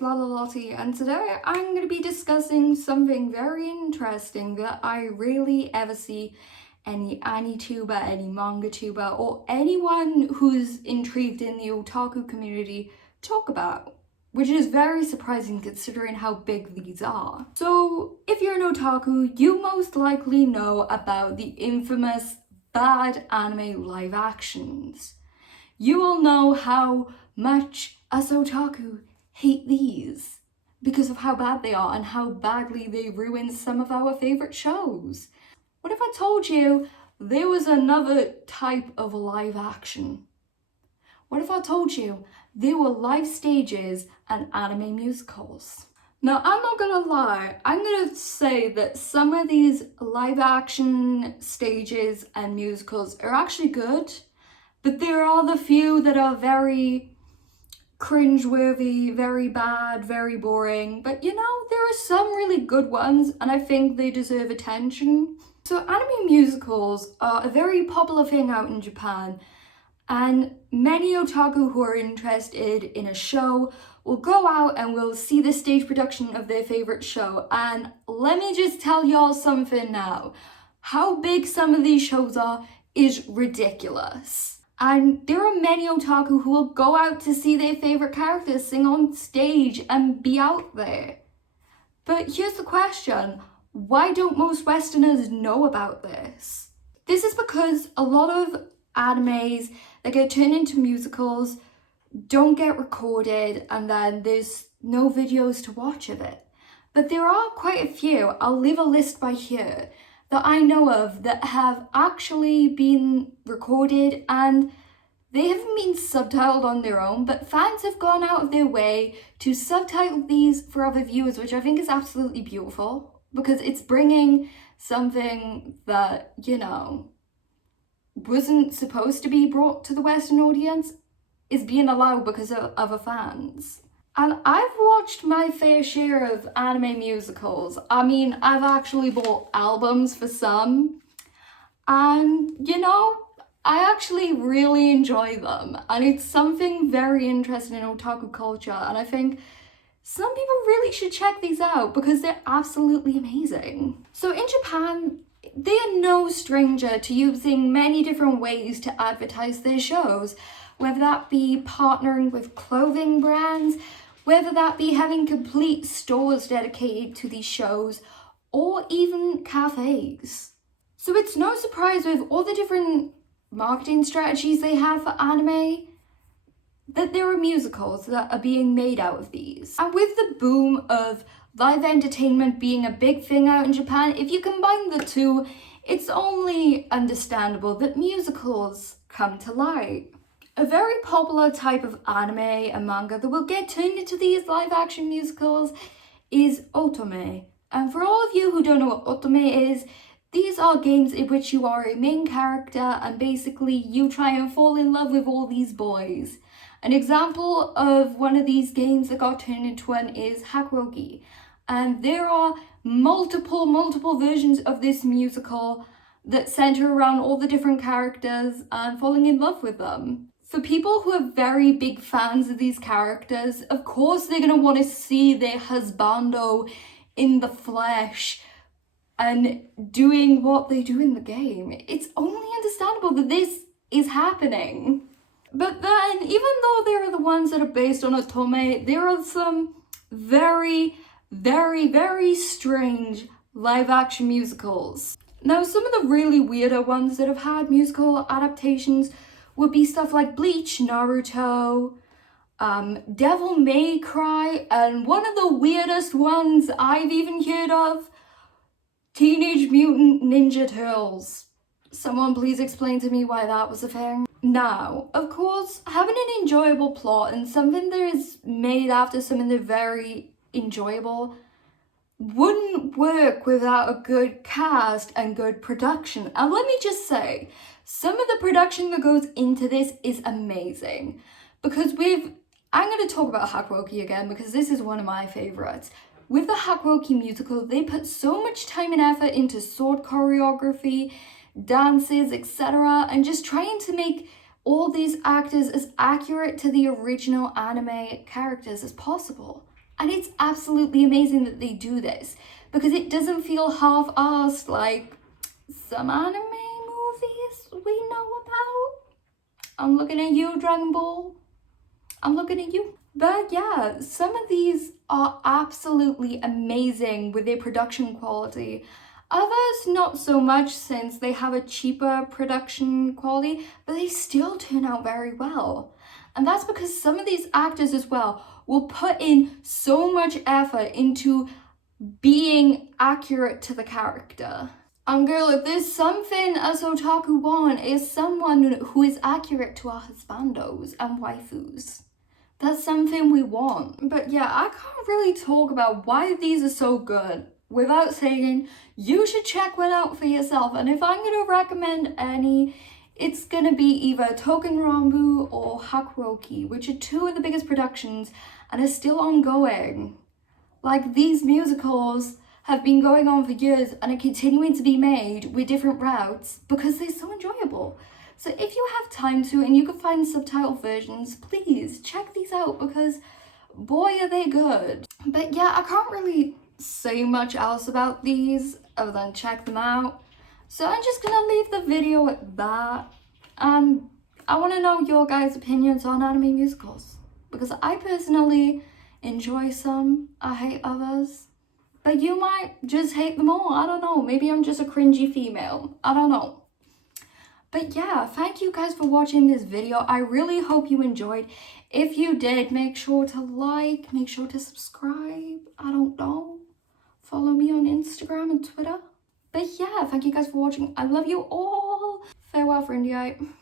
it's Lottie, and today I'm going to be discussing something very interesting that I rarely ever see any AniTuber, any manga tuber, or anyone who's intrigued in the otaku community talk about, which is very surprising considering how big these are. So if you're an otaku, you most likely know about the infamous bad anime live actions. You will know how much us otaku hate these because of how bad they are and how badly they ruin some of our favourite shows. What if I told you there was another type of live action? What if I told you there were live stages and anime musicals? Now, I'm not gonna lie, I'm gonna say that some of these live action stages and musicals are actually good, but there are the few that are very cringeworthy, very bad, very boring. But you know, there are some really good ones and I think they deserve attention. So anime musicals are a very popular thing out in Japan, and many otaku who are interested in a show will go out and will see the stage production of their favourite show. And let me just tell y'all something now. How big some of these shows are is ridiculous. And there are many otaku who will go out to see their favourite characters sing on stage and be out there. But here's the question, why don't most Westerners know about this? This is because a lot of animes that get turned into musicals don't get recorded and then there's no videos to watch of it. But there are quite a few, I'll leave a list by here, that I know of that have actually been recorded and they haven't been subtitled on their own, but fans have gone out of their way to subtitle these for other viewers, which I think is absolutely beautiful because it's bringing something that, you know, wasn't supposed to be brought to the Western audience is being allowed because of other fans. And I've watched my fair share of anime musicals. I mean, I've actually bought albums for some. And, you know, I actually really enjoy them. And it's something very interesting in otaku culture. And I think some people really should check these out because they're absolutely amazing. So in Japan, they are no stranger to using many different ways to advertise their shows, whether that be partnering with clothing brands, whether that be having complete stores dedicated to these shows, or even cafes. So it's no surprise with all the different marketing strategies they have for anime that there are musicals that are being made out of these. And with the boom of live entertainment being a big thing out in Japan, if you combine the two, it's only understandable that musicals come to light. A very popular type of anime and manga that will get turned into these live action musicals is otome. And for all of you who don't know what otome is, these are games in which you are a main character and basically you try and fall in love with all these boys. An example of one of these games that got turned into one is Hakuoki. And there are multiple versions of this musical that center around all the different characters and falling in love with them. For people who are very big fans of these characters, of course they're going to want to see their husbando in the flesh and doing what they do in the game. It's only understandable that this is happening. But then, even though there are the ones that are based on otome, there are some very strange live action musicals. Now, some of the really weirder ones that have had musical adaptations would be stuff like Bleach, Naruto, Devil May Cry, and one of the weirdest ones I've even heard of, Teenage Mutant Ninja Turtles. Someone please explain to me why that was a thing. Now, of course, having an enjoyable plot and something that is made after something that's very enjoyable wouldn't work without a good cast and good production. And let me just say, some of the production that goes into this is amazing. Because I'm going to talk about Hakuoki again because this is one of my favourites. With the Hakuoki musical, they put so much time and effort into sword choreography, dances, etc. and just trying to make all these actors as accurate to the original anime characters as possible. And it's absolutely amazing that they do this, because it doesn't feel half-assed like some anime movies we know about. I'm looking at you, Dragon Ball. I'm looking at you. But yeah, some of these are absolutely amazing with their production quality. Others not so much, since they have a cheaper production quality, but they still turn out very well. And that's because some of these actors as well will put in so much effort into being accurate to the character. And girl, if there's something us otaku want, is someone who is accurate to our husbandos and waifus. That's something we want. But yeah, I can't really talk about why these are so good without saying you should check one out for yourself. And if I'm gonna recommend any, it's gonna be either Token Rambu or Hakuoki, which are two of the biggest productions and are still ongoing. Like, these musicals have been going on for years and are continuing to be made with different routes because they're so enjoyable. So if you have time to and you can find subtitled versions, please check these out, because boy are they good. But yeah, I can't really say much else about these other than check them out. So I'm just gonna leave the video at that. I want to know your guys' opinions on anime musicals, because I personally enjoy some, I hate others. But you might just hate them all, I don't know. Maybe I'm just a cringy female, I don't know. But yeah, thank you guys for watching this video. I really hope you enjoyed. If you did, make sure to like, make sure to subscribe, I don't know. Follow me on Instagram and Twitter. But yeah, thank you guys for watching. I love you all. Farewell, friendy.